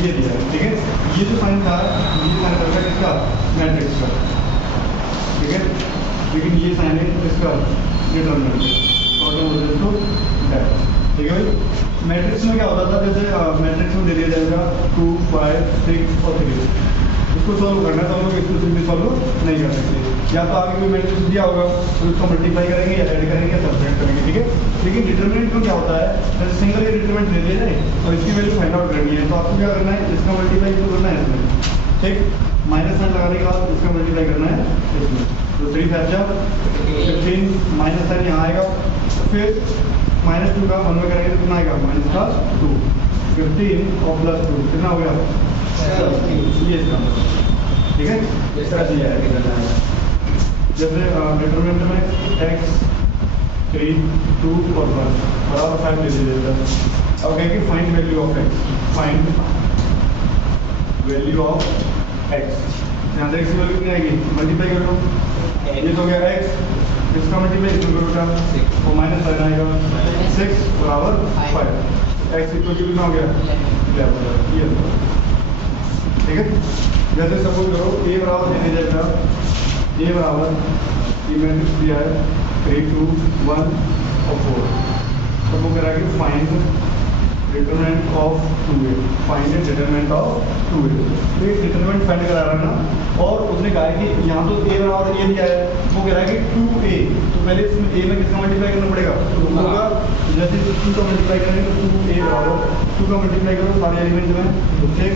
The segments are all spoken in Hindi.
ये दिया है, ठीक है। ये जो साइन था ये साइन था किसका, मैट्रिक्स का, ठीक है। लेकिन ये साइन है इसका डिटरमिनेंट, ठीक है भाई। मैट्रिक्स में क्या होता था, जैसे मैट्रिक्स में दे दिया जाएगा 2, 5, 6 और 3, इसको सॉल्व करना है तो हम लोग इसको सिंपली सॉल्व नहीं कर सकते, या तो आगे कोई मैट्रिक्स दिया होगा तो इसको मल्टीप्लाई करेंगे या ऐड करेंगे या सब्ट्रैक्ट करेंगे, ठीक है। लेकिन डिटरमिनेंट में क्या होता है, जैसे सिंगल ये डिटरमिनेंट दे दिया जाए और इसकी वैल्यू फाइंड आउट करनी है, तो आपको क्या करना है, इसका मल्टीप्लाई तो करना है इसमें, ठीक। माइनस साइन लगाने के बाद इसका मल्टीप्लाई करना है इसमें, तो 3 5 15, माइनस साइन यहाँ आएगा, फिर -2 का 1 में करेंगे तो कितना आएगा, -2, 15 और +2 कितना हो गया, ये इसका, ठीक है। इस तरह से है, जैसे डिटरमिनेंट में x 3, 2 और 1 बराबर 5 ले लीजिएगा। अब कहेंगे find value of x, find value of x, यहाँ से x की वैल्यू कितनी आएगी, मल्टीप्लाई कर लो, ये तो हो गया x, इसका मल्टीप्लाई इसमें करो बेटा, तो माइनस साइन आएगा, 6 बराबर 5, x इक्वल टू कितना हो गया, 11, ये ठीक है। जैसे सपोज करो a बराबर दे दिया जाएगा, a बराबर ये मैट्रिक्स दिया है 3, 2, 1 और 4, तो वो कह रहा है कि find determinant of 2a, find determinant of 2a, तो ये डिटरमिनेंट फाइंड करा रहा है ना, और उसने कहा है कि यहाँ तो a बराबर ये दिया है, वो कह रहा है कि 2a, तो पहले इसमें a में किसका मल्टीप्लाई करना पड़ेगा, 2 होगा, जैसे 2 का मल्टीप्लाई करेंगे तो 2a बराबर 2 का मल्टीप्लाई करो सारे एलिमेंट में, 6,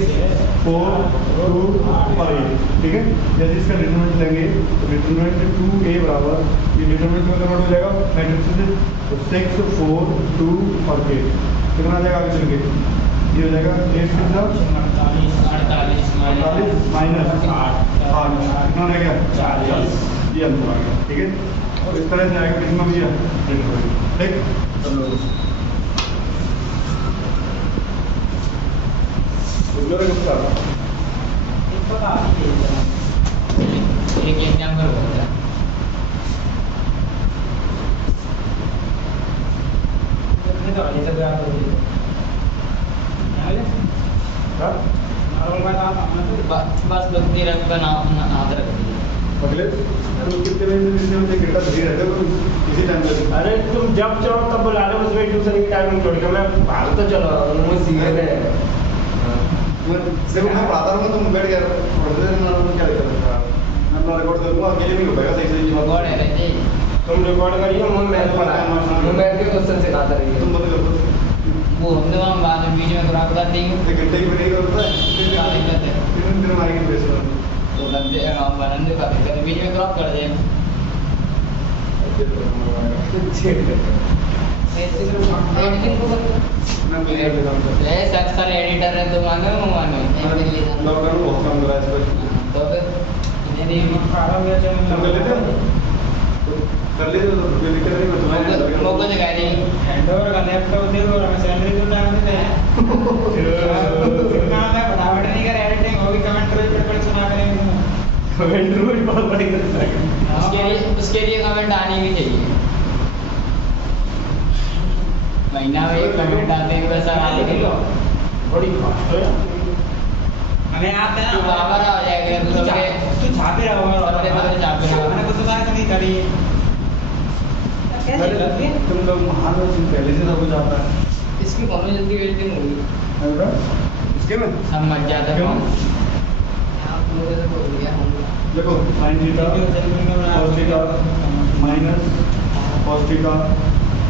4, 2 और 8, ठीक है। जैसे इसका डिटरमिनेंट लेंगे तो डिटरमिनेंट 2a बराबर, ये डिटरमिनेंट में कन्वर्ट हो जाएगा मैट्रिक्स से, तो 6, 4, 2 और 8 कितना आ जाएगा आगे चल के, ये हो जाएगा 8 कितना 48 माइनस 8 कितना रह गया 40, ये आंसर आ गया, ठीक है। और इस तरह से आएगा कितना भैया, ठीक। एक एग्जाम्पल होता है, बस लोग की रंग का नाम याद रख दिया, अगले तुम कितने बजे में कितना फ्री रहते हो किसी टाइम पे, अरे तुम जब चाहो तब बुला लो, उसमें ट्यूशन की टाइमिंग छोड़ के मैं भाग तो चलो मैं सीरियल है, देखो मैं पढ़ाता रहूँगा तुम बैठ गया पढ़ते रहना, क्या दिक्कत है, मैं अपना रिकॉर्ड करूँगा, अकेले नहीं हो पाएगा सही से, रिकॉर्ड है रहते तुम रिकॉर्ड करिए, मैं बैठ के क्वेश्चन सिखाता रहिए, तुम बंद कर दो, वो हम तो हम बाद में बीच में खराब कर देंगे, एक घंटे की नहीं करता क्या दिक्कत है, है दिन आएगी बेस तो बंदे हम बनने का दिक्कत है, बीच में क्रॉप कर दें, सक्सेसफुल एडिटर है तो मांगे वो मांगे लॉकडाउन बहुत कम हुआ है इस पर, तो फिर यदि कर लेते हो कर लेते हो तो कोई दिक्कत नहीं, मैं तुम्हारे मौका दिखा देंगे, हैंडओवर का लैपटॉप दे दो और हमें सैलरी तो टाइम देते हैं, कितना है फटाफट नहीं कर, एडिटिंग होगी, कमेंट कर सुना करेंगे, कमेंट भी बहुत बड़ी करता है, उसके लिए कमेंट आनी भी चाहिए, महीना में एक कमेंट आते हैं वैसा आने के बड़ी फास्ट है, हमें आता है तू बाबर आ जाएगा, तू छापे रहो और छापे रहो, मैंने कुछ बात नहीं करी, कैसे करती है तुम लोग महान हो, तुम पहले से सब कुछ आता है, इसकी कौन जल्दी वेल्डिंग होगी, इसके में सब मर जाता है, क्यों? आप लोगों से बोल दिया देखो sin theta cos theta minus cos theta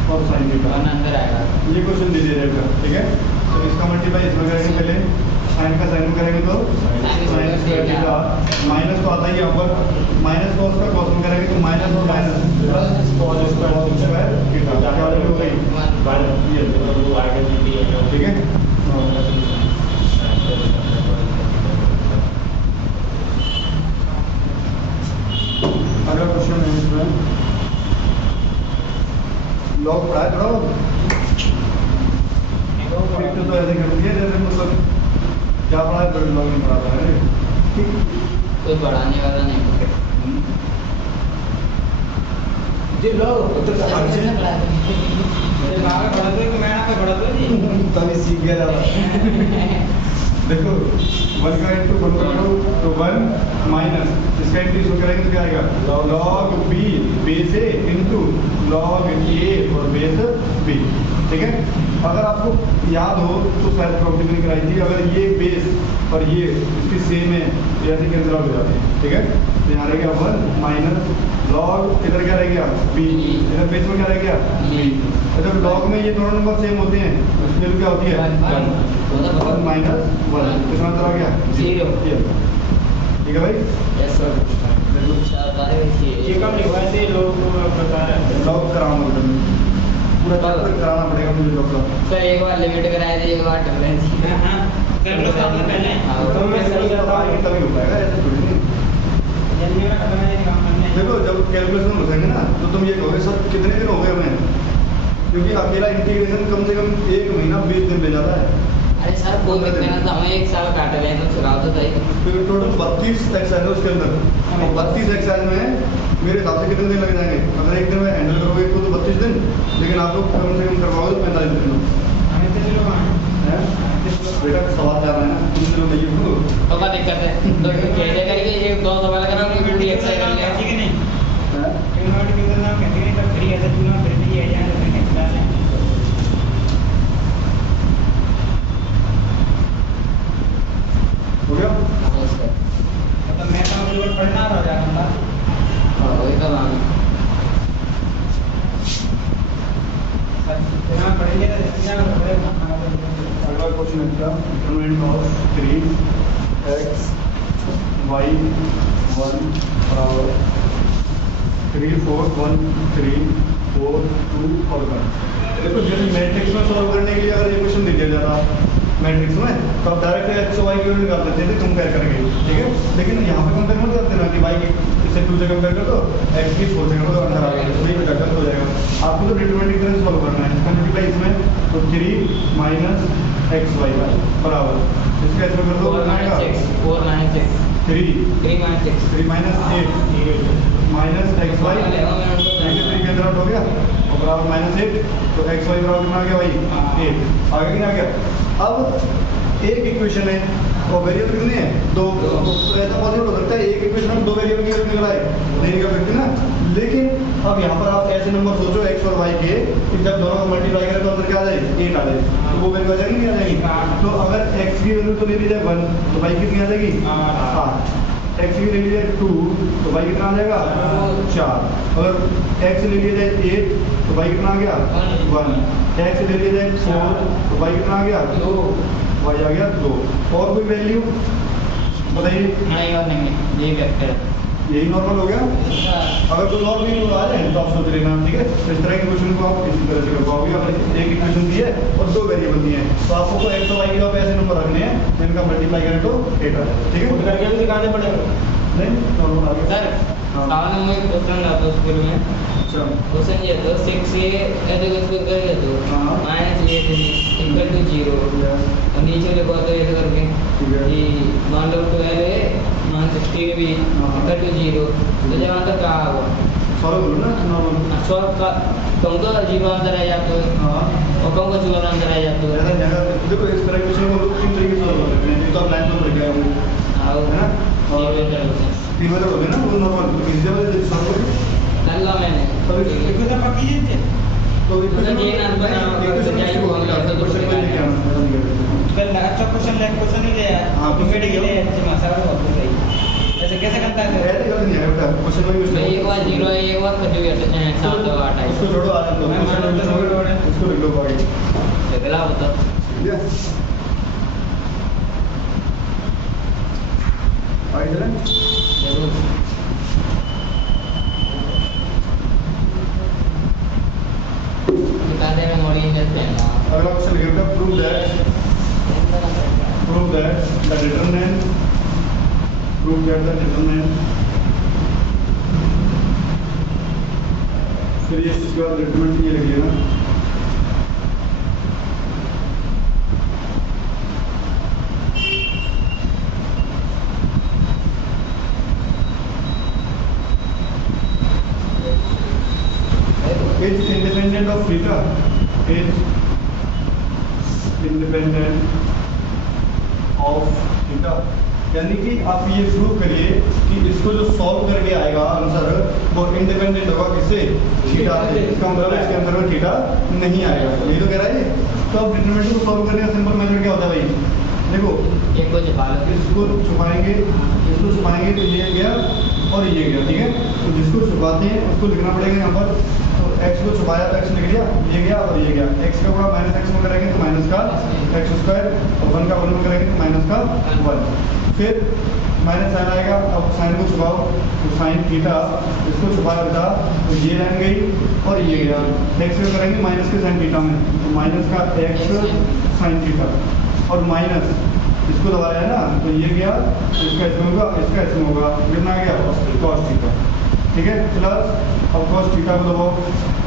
और sin थीटा, वन अंदर आएगा, ये क्वेश्चन दे दिया जाएगा, ठीक है। तो इसका मल्टीप्लाई इसमें करेंगे, पहले साइन का साइन में करेंगे तो साइन स्क्वायर थीटा, माइनस तो आता ही है यहाँ पर, माइनस cos का cos में करेंगे तो माइनस और minus plus cos square theta, क्या वैल्यू हो गई, ये ठीक है। अगला क्वेश्चन है इसमें, लॉग पढ़ा थोड़ा तो ऐसे कर दिया जैसे मतलब क्या पढ़ा है, तो लॉग नहीं पढ़ाता है, ठीक, कोई बढ़ाने वाला नहीं, जी लो तो ये बाहर पढ़ा दो कि मैं ना पढ़ा दो जी, तभी सीख गया था। देखो 1 का इंटू 1 कर दो तो 1 माइनस इसका इंटू इसको करेंगे तो क्या आएगा log b base a into log a और बेस b। ठीक है, अगर आपको याद हो तो शायद प्रॉब्लम नहीं कराई थी, अगर ये बेस और ये इसकी सेम है तो ऐसे कैंसिल आउट हो जाते हैं। ठीक है, तो यहाँ रह गया 1 माइनस लॉग, इधर क्या रह गया b, इधर बेस में क्या रह गया b। और जब लॉग में ये दोनों नंबर सेम होते हैं तो इसकी वैल्यू क्या होती है 1 माइनस 1, कितना अंतर आ गया 0। ठीक है भाई, यस सर। ये कम नहीं हुआ, ऐसे लोग बता रहे हैं। लॉग कराना मतलब पूरा चैप्टर कराना पड़ेगा मुझे लॉग का। सर एक बार लिमिट कराए थे, एक बार टर्मिनेट। हाँ कर लो साथ में पहले तो मैं सही करता हूँ। तभी हो पाएगा, ऐसे थोड़ी नहीं। जल्दी में खत्म है काम करने। देखो जब कैलकुलेशन हो जाएंगे ना तो तुम ये कहोगे सर कितने दिन हो गए हमें, क्योंकि अकेला इंटीग्रेशन कम से कम 1 महीना 20 दिन ले जाता है। अरे सर कोई दिक्कत नहीं, तो हमें 1 साल काट रहे हैं तो चुराव तो सही। तो टोटल 32 एक्सरसाइज है उसके अंदर, और 32 एक्सरसाइज में मेरे हिसाब से कितने दिन लग जाएंगे, अगर एक दिन में हैंडल करोगे तो 32 दिन, लेकिन आप लोग कम से कम करवाओगे तो 45 दिन। हमें तो चलो हैं? बेटा सवाल कर रहे हैं ना, 3 दिनों में ये हो तो क्या दिक्कत है, तो कैसे करके ये 2 सवाल करो कि पूरी एक्सरसाइज कर लिया। ठीक है नहीं हैं? यूनिवर्सिटी के अंदर नाम कहते हैं तब फ्री ऐसा चुना फिर भी है जान तो कैसे है हो गया? मतलब मैं तो केवल पढ़ना रह जाता था। वही तो हम ना पढ़ेंगे तो क्या करेंगे। अगला क्वेश्चन है क्या, डिटरमिनेंट ऑफ 3x y 1 बराबर 3 4 1 3 4 2 और 1। देखो जैसे मैट्रिक्स में सॉल्व करने के लिए अगर ये क्वेश्चन दे दिया जाता मैट्रिक्स में तो आप डायरेक्ट एक्स वाई की वैल्यू निकाल देते थे कंपेयर करके। ठीक है, लेकिन यहाँ पे कंपेयर मत कर देना कि वाई की इससे 2 से कंपेयर कर दो, एक्स की 4 से कर दो, अंदर आ गया तो ये गलत हो जाएगा। आपको तो डिटरमिनेंट इक्वेशन सॉल्व करना है, इसका मल्टीप्लाई इसमें तो 3 माइनस एक्स वाई बराबर इसका इसमें कर दो 4 आएगा 4 6 3 3 6 3 माइनस 8 माइनस एक्स वाई 3 के अंदर आउट हो गया और बराबर माइनस 8, तो एक्स वाई बराबर कितना आ गया भाई 8, आगे कितना आ गया। अब एक इक्वेशन है और वेरिएबल कितने हैं 2, तो ऐसा पॉसिबल हो सकता है एक इक्वेशन में 2 वेरिएबल की वैल्यू निकल आए, नहीं निकल सकती ना। लेकिन अब यहाँ पर आप ऐसे नंबर सोचो एक्स और वाई के कि जब दोनों को मल्टीप्लाई करें तो अंदर क्या आ जाए 8 आ जाए, तो वो वैल्यू आ जाएगी नहीं आ जाएगी। तो अगर एक्स की वैल्यू तो ले ली जाए 1 तो वाई कितनी आ जाएगी 8, एक्स की ले ली जाए 2 तो वाई कितना आ जाएगा 4, अगर एक्स ले लिया जाए 8 तो वाई कितना आ गया 1, एक्स ले लिया जाए 4 तो वाई कितना आ गया 2, वाई आ गया 2। और कोई वैल्यू बताइए, नहीं और नहीं, यही वेक्टर है। यही नॉर्मल हो गया। अगर कोई और भी आ जाए तो आप सोच लेना। ठीक है, तो इस तरह के क्वेश्चन को आप इसी तरह से कर पाओगे। अगर एक इक्वेशन दी है और 2 वेरिएबल दिए हैं तो आपको तो एक्स और वाई के ऐसे नंबर रखने हैं जिनका मल्टीप्लाई करें तो 8 आ जाए। ठीक है, खुद करके भी दिखाने पड़ेंगे। नहीं नॉर्मल आ गया। सर हाँ। सामने में क्वेश्चन आता स्कूल में, अच्छा क्वेश्चन ये तो 6 ये ऐसे कुछ करके तो हाँ। -8 इक्वल टू 0 और नीचे लिखो तो ऐसे करके ठीक है। कि मान लो 12 है मान 16 भी हाँ। इक्वल टू 0, तो जब अंतर क्या होगा सॉल्व करो ना नॉर्मल। सॉल्व का तुमको 0 अंदर आ जाते हो हाँ और तुमको 0 अंदर आ जाते हो। ऐसा जगह देखो इस तरह के क्वेश्चन को लोग 3 तरीके से सॉल्व कर सकते हैं, तो आप लाइन में पढ़ के आए होंगे आओ है ना। और 0 3 मेथड होते हैं ना वो नॉर्मल, इस जगह से सॉल्व करो लल्ला मैंने तो एक तो पक्की चीज है तो मतलब ये ना बनाओ, इक्वेशन जाइए वो हम लोग तो क्वेश्चन में लेके आना। कल अच्छा क्वेश्चन नहीं ले आया हाँ, क्योंकि के लिए अच्छी मसाला बहुत सही ऐसे कैसे करता है ऐसे गलत नहीं है बेटा, क्वेश्चन में भाई एक बार 0 है एक बार 7 2 8 है उसको छोड़ो आ जाओ, मैं मान लो तो छोड़ दो। इसको लिख लो आगे। अगला बता ठीक है, आगे चलें। जरूर बता दे मैं मॉडल जैसे है ना अगला क्वेश्चन लिखा है प्रूव दैट द डिटरमिनेंट फिर ये इसके बाद डिटरमिनेंट ये लिख लेना। is independent of theta, is independent of cos theta. यानी कि आप ये प्रूव करिए कि इसको जो सॉल्व करके आएगा आंसर वो इंडिपेंडेंट होगा किससे, थीटा से। इसका मतलब है इसके अंदर में थीटा नहीं आएगा, यही तो कह रहा है ये। तो अब डिटरमिनेंट को सॉल्व करने का सिंपल मेथड क्या होता है भाई, देखो एक को छुपा लो, इसको छुपाएंगे तो ये गया और ये गया, ठीक है। तो जिसको छुपाते हैं उसको लिखना पड़ेगा यहाँ पर। तो x को छुपाया तो x लिख दिया, ये गया और ये गया। x का गुणा माइनस एक्स में करेंगे तो माइनस का एक्स स्क्वायर, और 1 का 1 में करेंगे तो माइनस का 1। फिर माइनस साइन आएगा, अब साइन को छुपाओ तो साइन थीटा, इसको छुपाया था तो ये लाइन गई और ये गया। x में करेंगे माइनस के साइन थीटा में तो माइनस का x साइन थीटा, और माइनस इसको दबाया है ना तो ये गया, इसका इसमें होगा, इसका इसमें होगा, कितना आ गया cos थीटा, ठीक है। प्लस अब cos थीटा को दबाओ,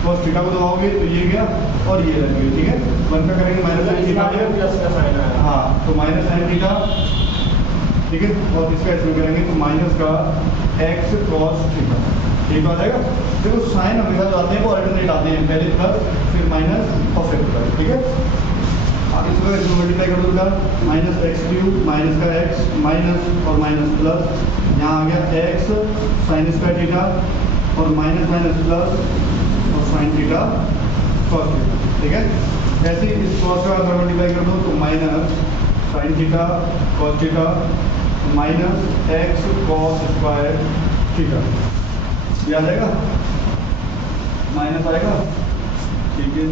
cos थीटा को दबाओगे तो ये गया और ये लग गई, ठीक है। 1 का करेंगे माइनस साइन थीटा प्लस का साइन आया। हाँ, तो माइनस साइन थीटा, ठीक है। और इसका इसमें करेंगे तो माइनस का x cos थीटा, ठीक हो जाएगा। देखो साइन हमेशा जो आते हैं वो अल्टरनेट आते हैं, पहले प्लस फिर माइनस और फिर प्लस, ठीक है। इसको इसमें मल्टीप्लाई कर दूंगा, माइनस एक्स क्यूब माइनस का एक्स माइनस और माइनस प्लस, यहाँ आ गया एक्स साइन स्क्वायर थीटा और माइनस माइनस प्लस और साइन थीटा कॉस थीटा, ठीक है। ऐसे ही इस कॉस का अगर मल्टीप्लाई कर दो तो minus sine theta cos theta minus x cos square theta, ये आ जाएगा, माइनस आएगा, ठीक है।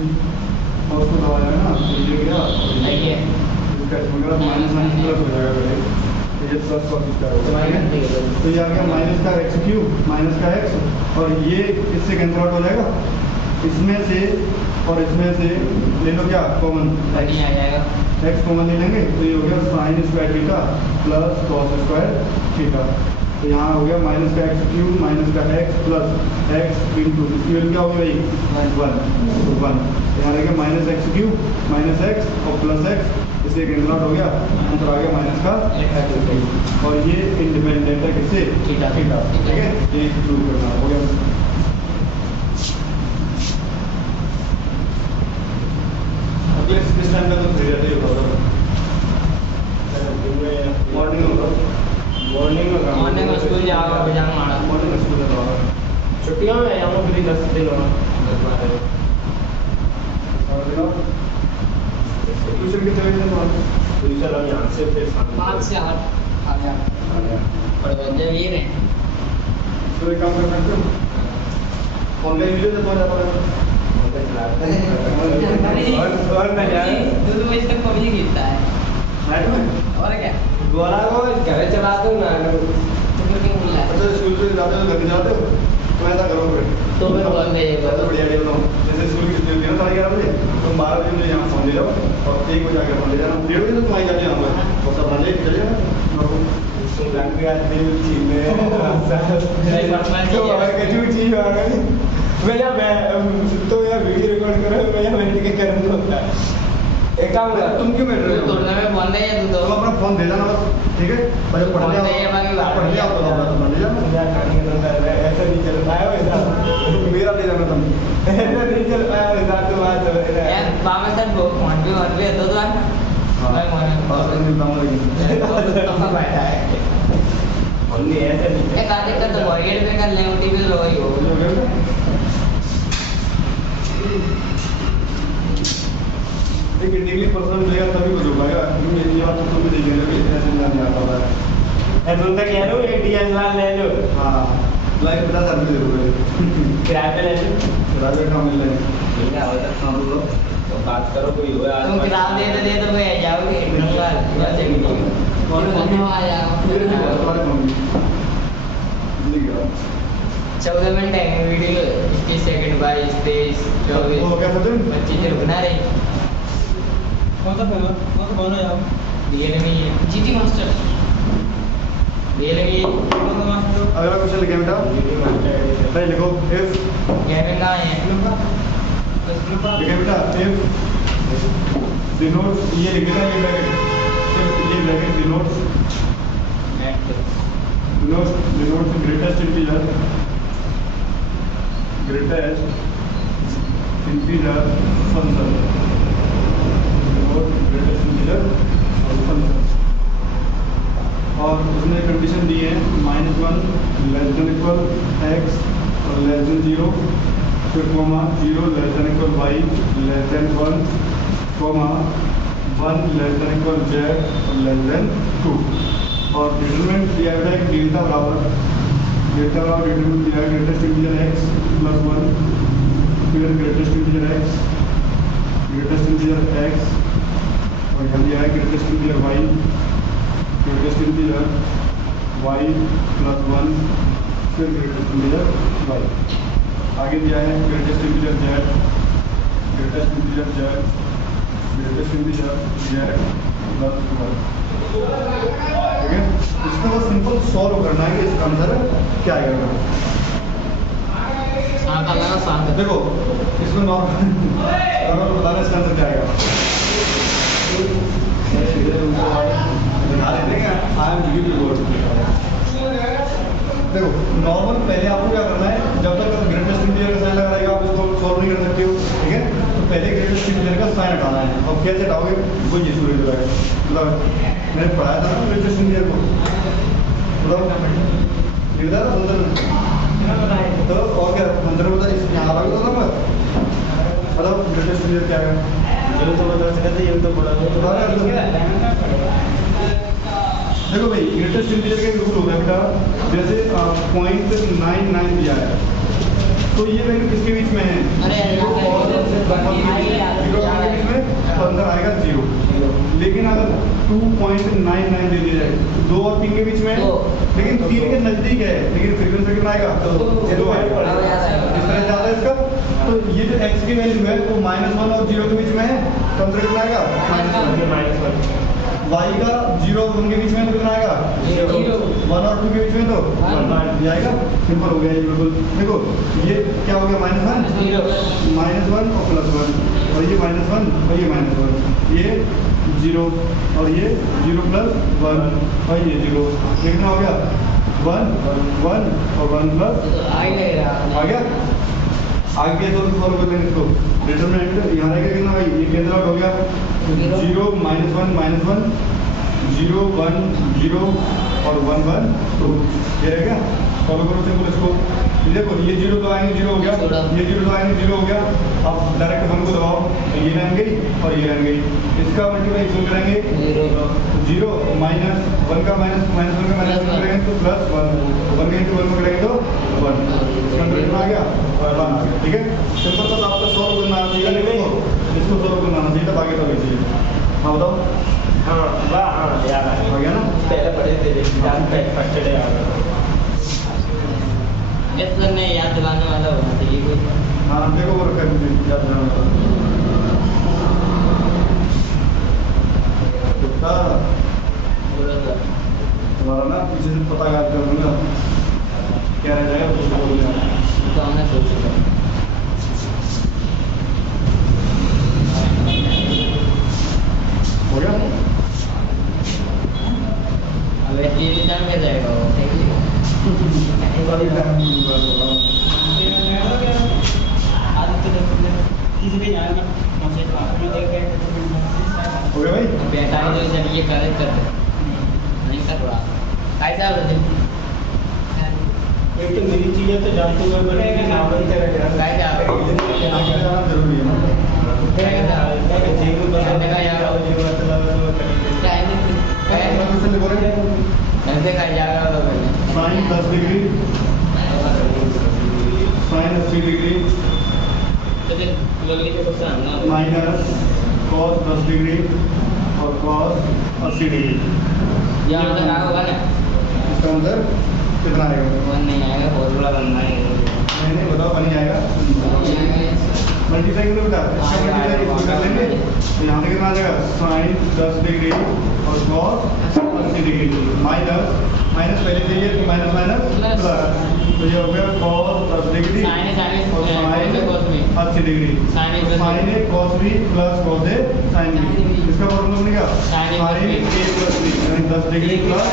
और उसको दबाया है ना तो ये गया, देखिए इसका मतलब माइनस माइनस प्लस हो जाएगा, तो ये प्लस कॉस स्क्वायर हो जाएगा। तो ये आ गया माइनस का एक्स क्यूब माइनस का एक्स, और ये इससे कैंसिल आउट हो जाएगा, इसमें से और इसमें से ले लो क्या कॉमन, बढ़िया आ जाएगा, एक्स कॉमन ले लेंगे तो ये हो गया sine square theta plus cos square theta. तो यहाँ हो गया माइनस का एक्स क्यूब माइनस का एक्स प्लस एक्स इंटू, इसकी वैल्यू क्या होगी भाई 1, तो 1। यहाँ रहेगा minus x cube minus x और प्लस एक्स, इसे कैंसिल आउट हो गया, आंसर आ गया माइनस का, और ये इंडिपेंडेंट है किससे, थीटा, थीटा, ठीक है। ये प्रूव करना हो गया। अभी इस टाइम का तो फ्री रहते ही होगा, मॉर्निंग होगा, मॉर्निंग में स्कूल जाओगे, पजामा मारा, मॉर्निंग में स्कूल जाओगे, छुट्टियों में या वो फ्री 10 दिन होगा। ट्यूशन कितने बजे से पढ़ाते हो? ट्यूशन हम यहाँ से फिर 5 से 8 आ गया, पढ़ जब ये रहे तो एक काम कर सकते हो, ऑनलाइन वीडियो से पढ़ा जाता है और ना यार दूध में इसका पबजी गिरता है, नाइट में और क्या गोरा को घर चलाते हो ना, तो फिर क्यों बोल रहा है? अच्छा स्कूल से जाते हो, घर पे जाते हो तो ऐसा करो फिर तो फिर बोल दे ये तो बढ़िया डील हो। जैसे स्कूल की छुट्टी होती है ना 11:30 बजे, तुम 12 बजे मुझे यहाँ फोन ले जाओ और 1 बजे आकर फोन ले जाना, 1:30 बजे तो तुम आई जाते यहाँ पर और सब बजे चले जाना। लग गया दिल चीने तो और कछु चीज आ गई, मैं तो यार वीडियो रिकॉर्ड कर रहा हूँ, मैं यहाँ बैठ के कर रहा हूँ। एक काम कर, तुम क्यों बैठ रहे तू हो? तोड़ने में बंद है या तू तुम तो अपना फोन दे देना बस, ठीक है। पर जब पढ़ने फोन दे या बाकी बात पढ़ने आओ तो अपना ले जाना, यार खाने का तो कर ऐसा नहीं चल पाया वैसा, मेरा ले जाना तुम। ऐसा नहीं चल पाया वैसा, तो बात चल रहा है यार बाबा सर फोन भी दो तो मैं पास में मिलता हूँ लेकिन तो बैठा है हमने ऐसा नहीं एक आधे का तो वॉइड पे कर ले टीवी तो लगाई हो एक इंडिविजुअल पर्सन मिलेगा तभी कुछ हो पाएगा, क्योंकि ये बात तो तुम भी देखेंगे कि ऐसे नहीं आता होगा। मैं तुम तक कह रहा हूँ एक DSLR ले लो, हाँ लाइक 50,000 रुपये दे दो, किराए पे ले लो, राजा का मिल रहा ठीक है और तक हम लोग तो बात करो कोई हो यार, तुम किताब दे तो मैं जाओगे नंगा वैसे भी और बनो आ जाओ 14 मिनट है वीडियो 21 सेकंड 22 23 24 वो क्या बोलते हैं? 25 रुकना रही कौन सा फेमस कौन सा बोलो यार रियलमी जीटी मास्टर रियलमी कौन सा मास्टर अगला क्वेश्चन लिखे बेटा, पहले लिखो इफ, गेमिंग कहाँ है लिखे बेटा इफ डिनोट्स, ये लिख देना ये ब्रैकेट, ये bracket denotes greatest integer function, greatest integer और फंक्शन उसने कंडीशन दी है -1 लेस देन इक्वल x और लेस देन 0, फिर comma 0 less than equal y less than 1, comma 1 less than equal z और लेस देन 2। और डिटरमिनेंट दिया हुआ है डेल्टा बराबर डिटरमिनेंट दिया है ग्रेटेस्ट इंटीजर x प्लस 1, फिर ग्रेटेस्ट इंटीजर x और यहाँ दिया है ग्रेटेस्ट इंटीजर y प्लस 1, फिर ग्रेटेस्ट इंटीजर y। आगे दिया है ग्रेटेस्ट इंटीजर z प्लस 1, ठीक है। इसको बस सिंपल सॉल्व करना है कि इसका आंसर क्या आएगा। देखो इसमें नॉर्मल बताना इसका आंसर क्या आएगा। देखो नॉर्मल पहले आपको क्या करना है, जब तक ग्रेटेस्ट इंटीजर का साइन लगा रहेगा आप इसको सॉल्व नहीं कर सकते हो, ठीक है। तो पहले ग्रेटेस्ट इंटीजर का साइन हटाना है। अब कैसे हटाओगे वो ये शुरू हो जाएगा। मतलब मैंने पढ़ाया था ना ग्रेटेस्ट इंटीजर को, तो और क्या अंदर बता यहाँ लगा था ना। मतलब ग्रेटेस्ट इंटीजर क्या है ये तो बता सकते हैं, ये तो बड़ा देखो भाई ग्रेटेस्ट इंटीजर का रूल हो गया बेटा, जैसे 0.99 दिया है तो ये वैल्यू किसके बीच में है, जीरो और के बीच में, तो अंदर आएगा 0। लेकिन अगर 2.99 दे दिया जाए 2 और 3 के बीच में, लेकिन 3 के नजदीक है, लेकिन फ्रीक्वेंसी कितना आएगा 2 आएगा। इस तरह ज्यादा इसका, तो ये जो x की वैल्यू है वो -1 और 0 के बीच में है, तो अंदर कितना आएगा -1। y का 0 और 1 के बीच में तो कितना आएगा 0, 1 और 2 के बीच में तो 1 आएगा। सिंपल हो गया ये बिल्कुल। देखो ये क्या हो गया -1 और +1, और ये -1 और ये -1, ये 0 और ये 0 + 1 और ये 0, कितना हो गया 1 और 1 प्लस आ गया। आगे तो सॉल्व कर लेंगे इसको। डिटरमिनेंट यहाँ रहेगा कितना भाई, ये कैंसिल आउट हो गया 0 -1 -1 0 1 0 और 1 1 2, ये रहेगा। सॉल्व करो सिंपल इसको। देखो ये 0 तो आएंगे 0 हो गया, ये 0 तो आएंगे 0 हो गया। अब डायरेक्ट 1 को दबाओ तो ये लाइन गई और ये लाइन गई, इसका मल्टीप्लाई इसमें करेंगे 0 -1 का -1 करेंगे तो +1, 1 का इंटू 1 में करेंगे तो 1, कितना आ गया 1 आ गया, ठीक है। सिंपल बस आपको सॉल्व करना आना चाहिए, इसको सॉल्व करना आना चाहिए, तब आगे तो चाहिए। हाँ बताओ। हाँ याद आ गया ना, पहले पढ़े थे एग्जाम पे फर्स्ट डे आ गया। सर ने याद दिलाने वाला होना चाहिए कोई। हाँ देखो वो रखा है याद दिलाने वाला। तुम्हारा ना पीछे से पता याद कर दूंगा क्या रह जाएगा, उसको बोल देना। तो हमने सोचा हो गया। अब ये टाइम में जाएगा वो, थैंक यू। हो गया भाई। बेटा ही तो चलिए करेक्ट कर दे, नहीं कर रहा कैसा हो रहा एक तो मेरी चीजें तो जानते हुए बने कि नाम ही तेरा क्या कैसा जाना जरूरी है ना। जीवन बनाने का यार और जीवन ऐसे का जाएगा तो sine 10 degree, sine 80 degree, minus cos 10 degree और कॉस 80 डिग्री। यहाँ तक आया होगा ना, इसका आंसर कितना आएगा? वन नहीं आएगा, फॉर्मूला बनना है। नहीं बताओ, बन ही आएगा। मल्टीप्लाई करो बेटा, इसका मल्टीप्लाई कर लेंगे तो यहाँ पे कितना आ जाएगा साइन 10 डिग्री और कॉस 80 डिग्री, माइनस पहले चाहिए तो माइनस प्लस, तो ये हो गया कॉस 10 डिग्री और sign 80 degree, sign A cos B plus cos A sine B. इसका फॉर्मूला बनेगा साइन ए प्लस बी यानी 10 डिग्री प्लस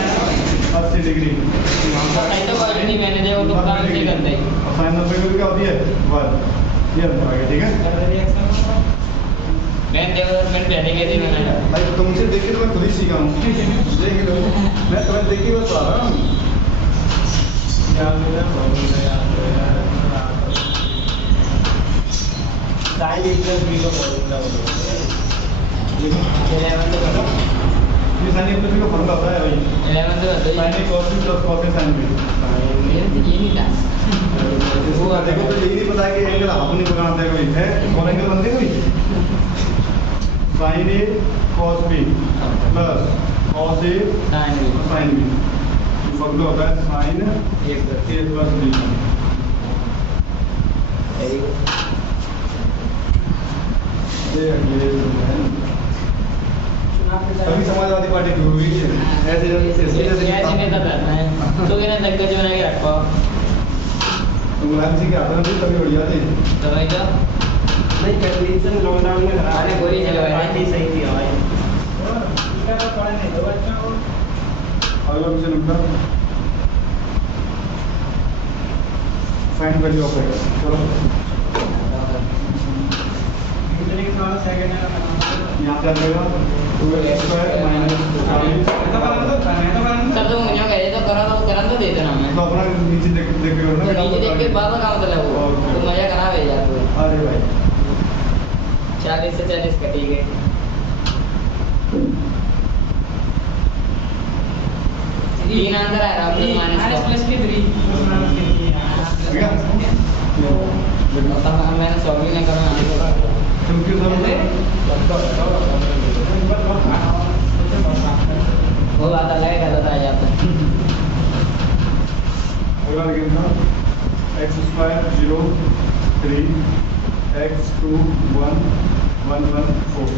80 डिग्री। और साइन 90 डिग्री क्या होती है 1, ये अंतर आ गया, ठीक है। मैंने भाई तुमसे देख के तो मैं खुद ही सीखा हूँ, देख लो मैं तुम्हें देख के बस साइन ए प्लस बी का फॉर्मूला होता है। 11 तो करो। ये साइन ए प्लस बी का फॉर्मूला होता है भाई। 11 तो बताइए। साइन ए cos बी प्लस cos ए साइन बी। ये नहीं था। वो देखो तो यही नहीं पता है कि एंगल हाफ नहीं पकड़ना आता है कोई है कौन एंगल बनते हैं कोई साइन ए cos बी प्लस cos ए साइन बी फॉर्मूला होता है साइन ए प्लस बी। अभी समाजवादी पार्टी की हुई है ऐसे ऐसे नेता करना है तो कहना तक जो बना के रखो तो मुलायम सिंह के हाथ में भी तभी बढ़िया थे तो भाई तो नहीं कंडीशन लॉकडाउन में खराब अरे गोली चलो भाई। पार्टी सही थी भाई। इसका तो पढ़ने दो बच्चों को। अगला क्वेश्चन उनका फाइंड वैल्यू ऑफ एक्स। चलो इंजीनियरिंग का सेकंड है। यहाँ पे आ जाएगा 2x स्क्वायर माइनस 40। सब तो मुझे कहे तो करा तो दे देना मैं तो अपना नीचे देख देख के करना नीचे देख के बाबा का मतलब वो ओके। तो मजा खराब है यार तू अरे भाई 40 से 40 कटी गए। तीन अंदर आ रहा है माइनस प्लस की 3 ठीक है तब मैंने सॉल्व नहीं करा क्योंकि वो बात अलग है गलत आ जाता है। अगला गेम था x स्क्वायर 0 3 x 2 1 1 1 4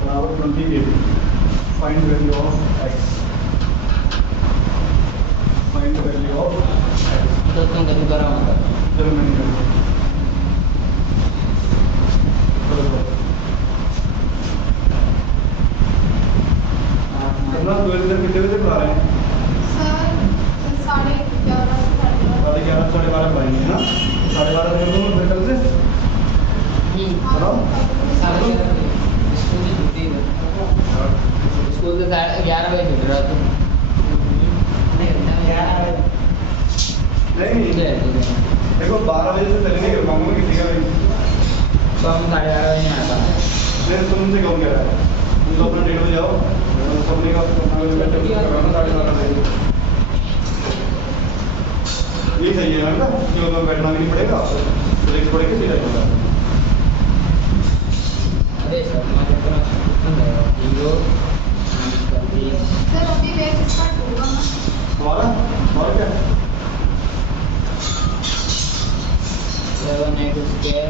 बराबर 28। Find value of x। Find value of x। तो तुम कभी करो मतलब चलो मैंने कर दिया। चलो करो। अपना 12 तक कितने बजे पढ़ा रहे हैं? सर 11:30 साढ़े 11 साढ़े 12 पढ़ाएंगे है ना? 12:30 कर दो फिर कल से बताओ। स्कूल से 11 बजे छूट रहा तुम नहीं देखो 12 बजे से पहले नहीं कर पाऊंगा किसी का भी। तो हम 11:30 बजे नहीं आता मैं तुमसे कौन कह रहा है तुम तो अपना 1:30 बजे आओ सबने का करवाना 12:30 बजे। ये सही है ना क्यों तो बैठना भी नहीं पड़ेगा तो एक पढ़ के सीधा जाएगा। अरे सर मैं तो हीरो सर अभी वेट स्टार्ट होगा ना। हमारा और क्या 7x स्क्वायर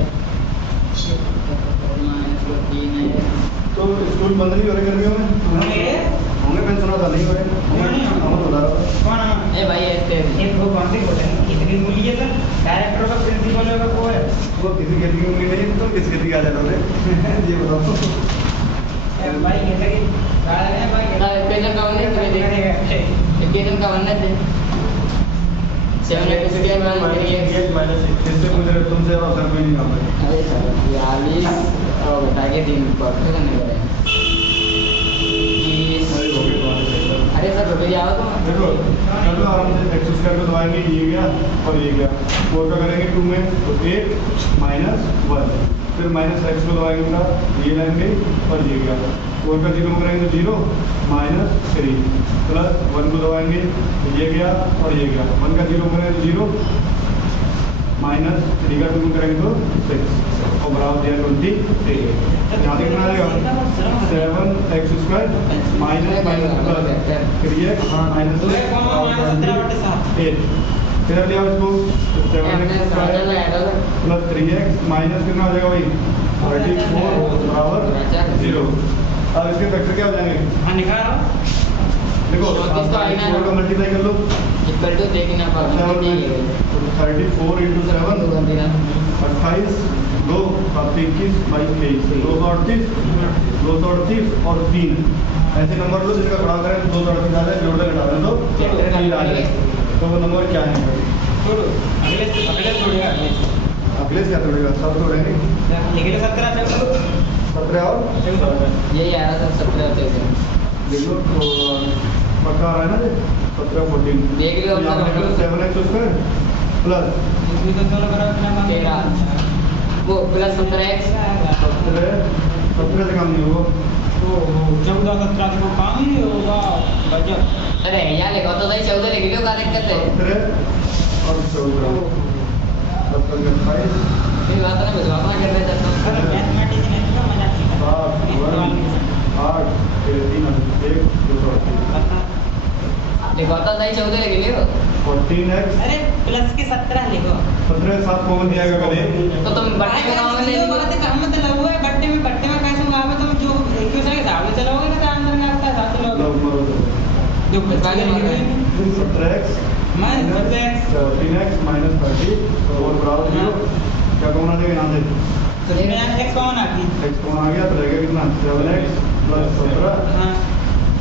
माइनस 3 है। तो स्कूल बंद नहीं हो रहे गर्मियों में होंगे मैंने सुना था नहीं हो रहे हम बता रहा था। कौन ए भाई ऐसे एक वो कौन सी बोले कितनी मूली है सर डायरेक्टर का प्रिंसिपल होगा वो है वो किसी खेती की उम्मीद नहीं तो किस खेती का आ जाता ये बताओ। भाई ये कि गाड़ा है भाई इक्वेशन का बनने दे इक्वेशन का बनने दे 7x स्क्वायर माइनस 3x इससे मुझे तुमसे और सर कोई नहीं आता। अरे सर 42 और बता के 3 पर करने का है 20 अरे हो गए तुम्हारे सही सर। अरे सर रुपये आओ तो देखो चलो आराम से एक्स स्क्वायर को दबाएंगे ये गया और ये गया 4 का करेंगे 2 में तो 8 माइनस 1 फिर माइनस एक्स को दबाएंगे ना ये लाइन गई और ये गया 4 का 0 करेंगे तो 0 माइनस 3 प्लस 1 को दबाएंगे तो ये गया और ये गया 1 का 0 करेंगे तो 0 माइनस 3 का 2 करेंगे तो 6 और बराबर दिया 23। यहाँ देखना आएगा 7x स्क्वायर माइनस प्लस फिर ये माइनस 8 फिर अब लिया इसको 7x square plus 3x minus कितना आ जाएगा भाई 34 बराबर 0। अब इसके फैक्टर क्या हो जाएंगे हां निकालो देखो 4 का मल्टीप्लाई कर लो इक्वल टू देखना पड़ेगा 34 इंटू 7 28 2 21 22 238 और 3 ऐसे नंबर लो जिसका गुणा करें 238 आ जाए जोड़ घटा दें तो 3 आ जाए। तो वो नंबर क्या है छोड़ो अगले छोड़िएगा अगले क्या तोड़ेगा सब तोड़ेंगे निकले 17 चलो 17 और यही आ रहा था 17 से देखो तो का आ रहा है ना ये 17 14 देख लियो तो यहाँ पे 7x स्क्वायर प्लस इसमें तो सोलह करो अपना मान 13 वो प्लस 17x 17 से कम नहीं हो 14 17 को काम ही होगा गजब। अरे यहाँ लिखो तो सही 14 लिख लियो, क्या दिक्कत है? 17 और 14 17 28 ये बात ना बुझवाना कर रहे थे अरे मैथमेटिक्स में इतना मजा आता 8 3 1 2 लिखो तो सही 14 लिख लियो। 14x अरे प्लस के 17 लिखो 17 7 कॉमन दिया गया कभी तो तुम बट्टे में काम ले ये बात का हम मतलब हुआ है बट्टे में कैसे होगा अब तुम जो इक्वेशन के हिसाब से चलोगे ना तो आंसर में आपका हिसाब से लोगे जो पहले लिखे 17x minus 17x 13x minus 30 और बराबर 0 क्या कॉमन आ जाएगा यहाँ से तो इसमें यहाँ x कौन आती x कॉमन आ गया तो रहेगा कितना 7x प्लस 17 हां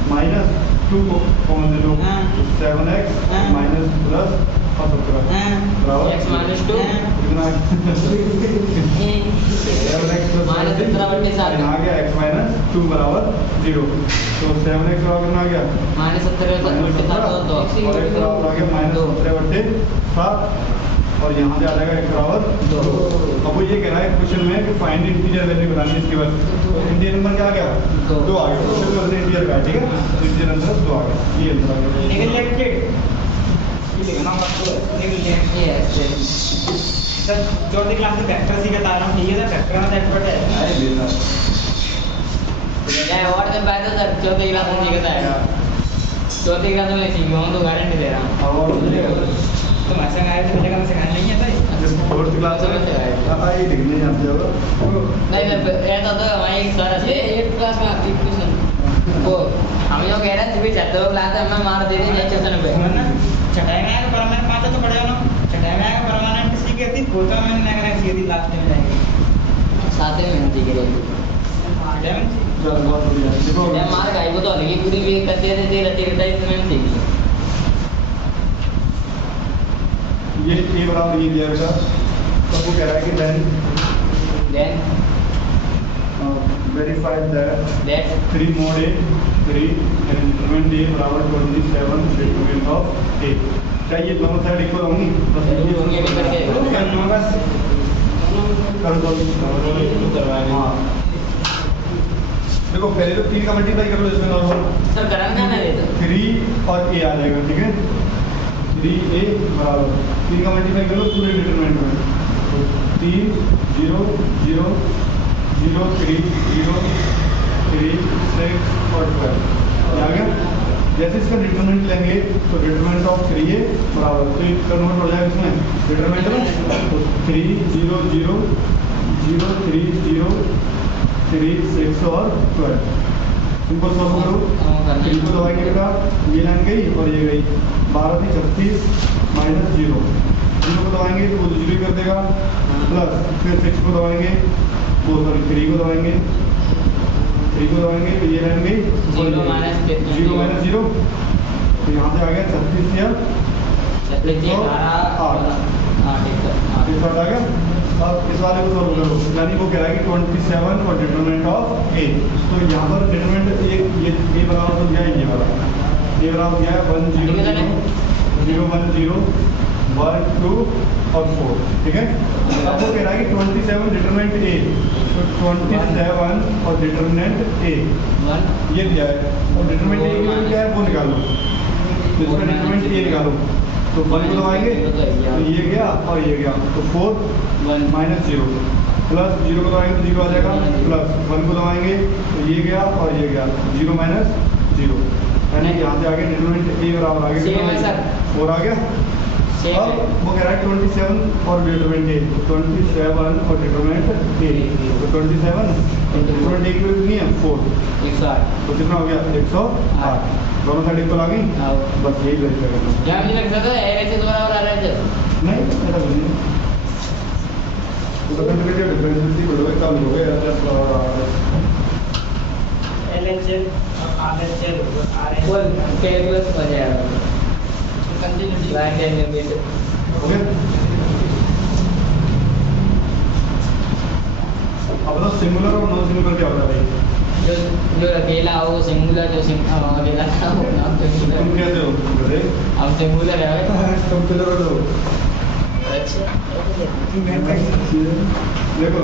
माइनस 2 कॉमन ले लो हाँ। 7x हाँ। माइनस प्लस और 17 हां बराबर x minus 2 कितना 7x प्लस माइनस 17 बटे 7 यहाँ आ गया x माइनस 2 बराबर 0 तो 7x बराबर कितना आ गया माइनस 17 बटे 7 तो और x बराबर आ गया माइनस 17 बटे 7 और यहाँ से आ जाएगा x बराबर 2 अब वो ये कह रहा है क्वेश्चन में कि फाइंड इंटीजर वैल्यू बनानी है इसके बाद तो इंटीजर नंबर क्या आ गया 2 आ गया क्वेश्चन में इंटीजर का ठीक है इंटीजर नंबर 2 आ गया ये आंसर आ गया नेगलेक्टेड ये लिखना मत नेगलेक्टेड ये सर चौथी क्लास में फैक्टर सीखा था हम ठीक है सर फैक्टर में एक्सपर्ट है अरे बेटा क्या और दिन बाद सर चौथी क्लास में सीखता है चौथी क्लास में सीखी हूं तो गारंटी दे रहा हूं और तो ऐसा आया तो मुझे सिखाना नहीं है भाई फोर्थ क्लास में आई लिखने जानते हो नहीं ऐसा तो हमारी एक सर है 8 क्लास में आती ट्यूशन वो हम जो कह रहे थे भी छात्रों क्लास में हमें मार दे दे नहीं ट्यूशन पे ना छठाई में आएगा परमानेंट पांच तो पढ़ेगा ना छठाई में आएगा परमानेंट सीखी थी फोटो में ना सीधी लास्ट में जाएगी साथ में हिंदी के लिए चल बहुत बढ़िया देखो ये मार गाई वो तो अलग ही पूरी भी करते थे रटी रटाई में सीखी ये a बराबर ये दिया बेटा तो वो कह रहा है कि then verify that that 3 mod a 3 and determine a बराबर 27 determinant of a क्या ये दोनों साइड इक्वल होंगी बस ये होंगे भी करके बस कर दो हाँ देखो पहले तो 3 का मल्टीप्लाई कर लो इसमें नॉर्मल सर करना ना ये तो 3 और a आ जाएगा ठीक है 3a बराबर 3 का मल्टीप्लाई कर लो पूरे डिटरमिनेंट में 3 0 0 0 3 0 3 6 और 12 आ गया जैसे इसका डिटरमिनेंट लेंगे तो डिटरमिनेंट ऑफ 3a बराबर तो ये कन्वर्ट हो जाएगा इसमें डिटरमिनेंट में तो 3 0 0 0 3 0 3 6 और 12 इनको सॉल्व करो इनको दबाएंगे बेटा ये लाइन गई और ये गई 12 थी 36 माइनस 0 0 को दबाएंगे तो वो 0 कर देगा प्लस फिर 6 को दबाएंगे वो सॉरी 3 को दबाएंगे 3 को दबाएंगे तो ये लाइन गई 0 माइनस 0 तो यहाँ से आ गया 36 या 8 आ गया अब इस वाले को सॉल्व करो यानी वो कह रहा है कि 27 और डिटरमिनेंट ऑफ a तो यहाँ पर डिटरमिनेंट ये a बराबर हो गया ये वाला a बराबर हो गया 1 0 0 1 0 1 2 और 4 ठीक है अब वो कह रहा है कि 27 डिटरमिनेंट a तो 27 और डिटरमिनेंट a ये दिया है और डिटरमिनेंट a की वैल्यू क्या है वो निकालो तो इसका डिटरमिनेंट a निकालो तो 1 को दबाएंगे तो ये गया और ये गया तो 4 माइनस 0 प्लस 0 को दबाएंगे तो 0 आ जाएगा प्लस 1 को दबाएंगे तो ये गया और ये गया 0 माइनस 0 यानी यहाँ से आगे डिटरमिनेंट a बराबर आ गया 4 आ गया अब वो कह रहा है 27 और डिटरमिनेंट a 27 और डिटरमिनेंट a तो 27 डिटरमिनेंट a की वैल्यू कितनी है 4 108 तो कितना हो गया 108 दोनों साइड इक्वल आ गई बस यही वेरीफाई करना क्या मुझे लगता था ऐसे बराबर आ रहा है जब नहीं ऐसा कुछ नहीं तो कंट्री के डिफरेंशियल को लोग काम हो गया LHL और RHL वो कैलकुलस हो जाएगा कंटिन्यूटी लाइन एनिमेशन हो गया अब तो सिंगुलर और नॉन सिंगुलर क्या होता है भाई जो अकेला हो सिंगुलर जो अकेला था वो नाम तुम सिंगुलर कैसे हो बोले अब सिंगुलर है तुम किधर हो अच्छा देखो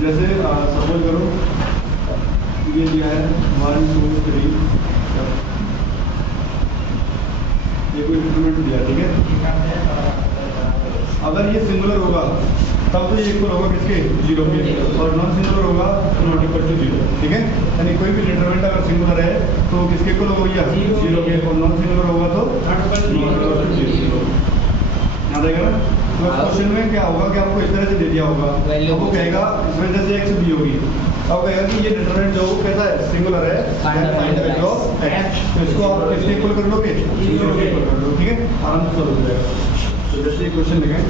जैसे सपोज करो ये दिया है 1 2 3 ये कोई इंस्ट्रूमेंट दिया ठीक है। अगर ये सिंगुलर होगा तब तो ये इक्वल होगा किसके 0 के और नॉन सिंगुलर होगा तो नॉट इक्वल टू 0 ठीक है। यानी कोई भी डिटरमिनेंट अगर सिंगुलर है तो किसके इक्वल होगा भैया 0 के और नॉन सिंगुलर होगा तो नॉट इक्वल टू 0 याद आएगा ना। तो क्वेश्चन में क्या होगा कि आपको इस तरह से दे दिया होगा तो वो कहेगा इसमें जैसे x भी होगी अब कहेगा कि ये डिटरमिनेंट जो कैसा है सिंगुलर है find the value of x तो इसको आप किसके इक्वल कर लोगे 0 के इक्वल कर लो ठीक है आराम से सॉल्व हो जाएगा। तो जैसे क्वेश्चन लिखें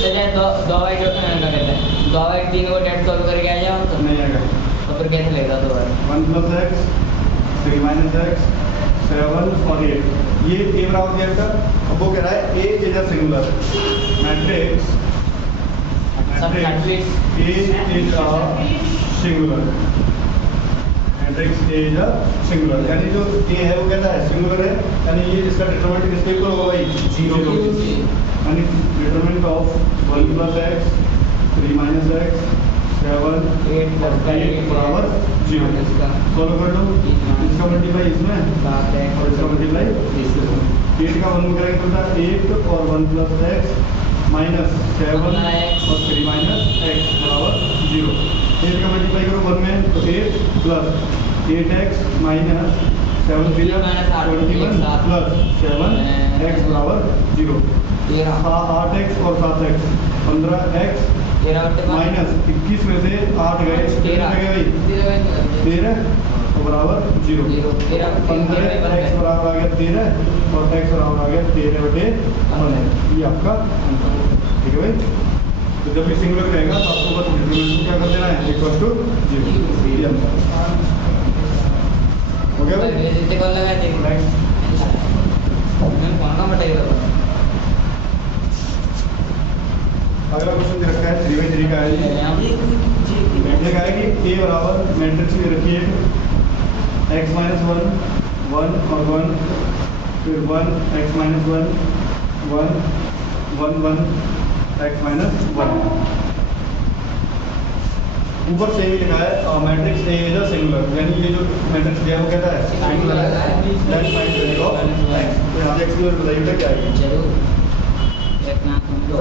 चलिए दो बाई तीन को डेट सॉल्व करके आ जाओ तो नहीं आएगा तो फिर कैसे लेगा दो बार 1 + x 3 - x 7 और 8 ये a बराबर क्या था। अब वो कह रहा है a is a singular matrix sub matrix a is a singular matrix a is a singular यानी जो a है वो कहता है सिंगुलर है यानी ये इसका डिटरमिनेंट किसके इक्वल होगा भाई 0 यानी डिटरमिनेंट ऑफ 1 + x 3 - x 7 8 + 8 बराबर 0 सॉल्व कर लो इसका मल्टीप्लाई इसमें और इसका मल्टीप्लाई इसमें 8 का 1 करेंगे तो 8 और 1 + x -7 और 3 - x बराबर 0 8 का मल्टीप्लाई करो 1 में तो 8 + 8x - 7 3 21 + 7x बराबर 0 8x और 7x 15x -21 में से 8 गए 13 गए भाई 13 बराबर 0 15x बराबर आ गया 13 और x बराबर आ गया 13/15 ये आपका आंसर ठीक है भाई। तो जब भी सिंगुलर रहेगा तो आपको बस डिटरमिनेंट क्या कर देना है इक्वल टू 0 ये आंसर हो गया भाई। जितने कॉल लगा देख राइट मैं कौन का बताइएगा अगला क्वेश्चन दे रखा है 3/3 का है ये कहा है कि a बराबर मैट्रिक्स में रखिए x - 1 1 और 1 फिर 1 x - 1 1 1 1 x - 1 ऊपर से ही लिखा है matrix a is a singular यानी ये जो मैट्रिक्स दिया है वो कहता है सिंगुलर है that find the value of x तो यहाँ से x की वैल्यू बताइए क्या आएगी जरूर इतना समझो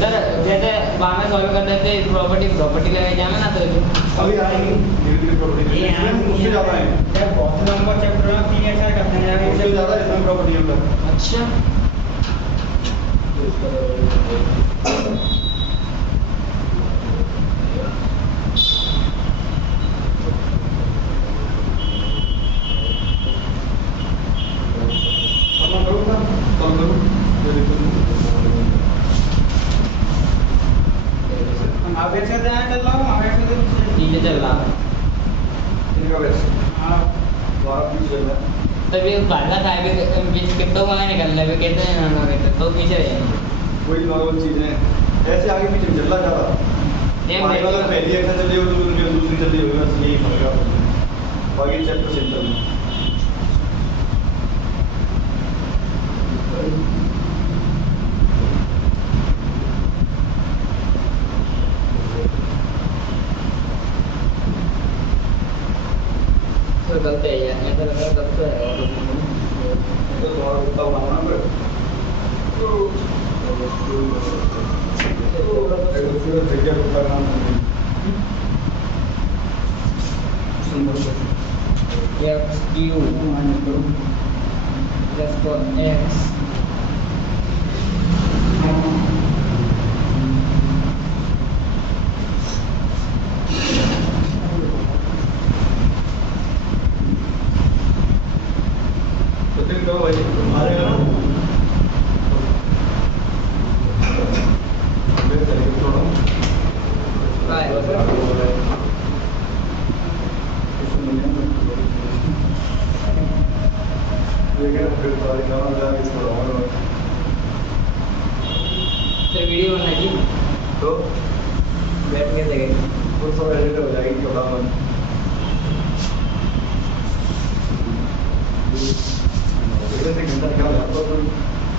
सर जैसे बाद में सॉल्व कर देते प्रॉपर्टी लगाई जाए ना तो अभी आएंगे धीरे-धीरे प्रॉपर्टी उससे ज़्यादा है नंबर चैप्टर में पीएचआर करते हैं उससे ज़्यादा इसमें प्रॉपर्टी होता है। अच्छा अवेक्स से जाए चल रहा हूं अवेक्स से नीचे चल रहा है इनका वैसे हां द्वारा भी चल रहा है तब ये पहला था बीच कितनों का निकलने पे कहते हैं ना कहते तो पीछे रहेंगे वही नॉर्मल चीज़ें हैं ऐसे आगे पीछे चल रहा ज़्यादा हमारे वाला पहली एक्शन चल रही हो तो दूसरी चल रही होगी बस यही फर्क है बाकी चैप्टर सेंटर में तो गलत है यार ऐसा लग रहा है गलत है तो थोड़ा उतना बनाना पड़ेगा जगह का नाम x cube just for x तो फिर कहो भाई मारेगा ना मेरे तरीके थोड़ा तो वीडियो बनाइए तो बैठ के देखेंगे वो सब एडिट हो जाएगी थोड़ा मन घंटा क्या आपको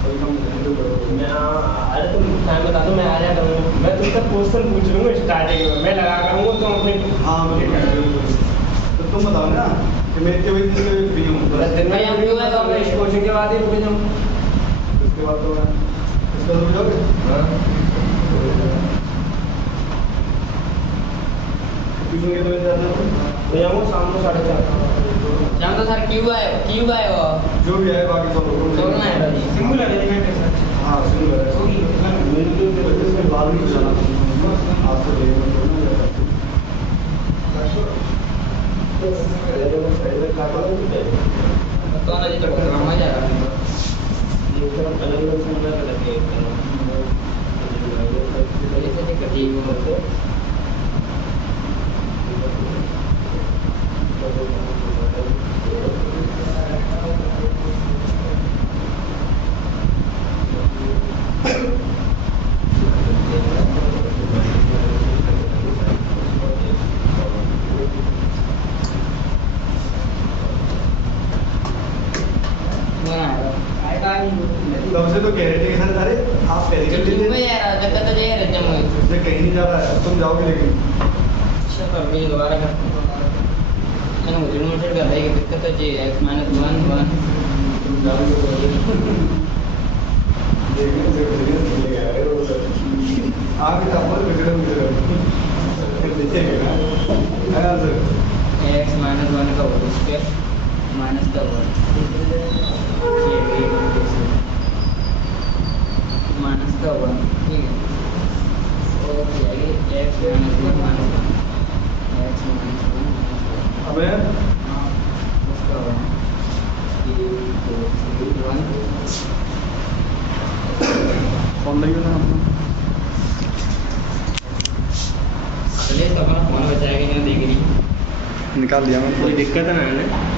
कोई कम हैंडल करो मैं अरे तुम टाइम बता दो मैं आ जाया करूँगा मैं तुमसे क्वेश्चन पूछ लूँगा स्टार्टिंग में मैं लगा करूँगा तुम अपने हाँ तो तुम बताओ ना कि मैं इतने बजे दिन फ्री हूँ दिन में हम क्यों है तो मैं इस क्वेश्चन के बाद ही रुक जाऊँ उसके बाद तो मैं इसका तो जाओगे ट्यूशन के बजे जाते हो तो जाऊँगा शाम को 4:30 शाम तो सर क्यों आए वो जो भी है बाकी सब लोग छोड़ना है सिंगुलर एलिमेंट है सर हाँ सिंगल है मेरी तो के बच्चे से बाहर नहीं जाना आप तो ले तो ना जी तो ड्रामा जा रहा है ऐसे नहीं कटी वो तब से तो कह रहे थे कि सर अरे आप पहले कर क्यों लीजिए यार जब तक तो ये रजम हुई इससे कहीं नहीं जा रहा है तुम जाओगे लेकिन अच्छा तो अभी दोबारा कर चलो मुझे नोटेड कर देगी दिक्कत है जी x - 1 1 तुम जाओगे तो देखने से मिलेगा अरे वो सर आप इतना बोल बिगड़ देखिएगा है ना सर x - 1 का होल स्क्वायर माइनस का होल माइनस का होल ठीक है और हो जाएगी x - 1 - 1 x - 1 अबे उसका होल 1 फोन लगी ना अगले तो अपना फोन बचाएगा क्या देख रही निकाल दिया मैंने कोई दिक्कत ना है ना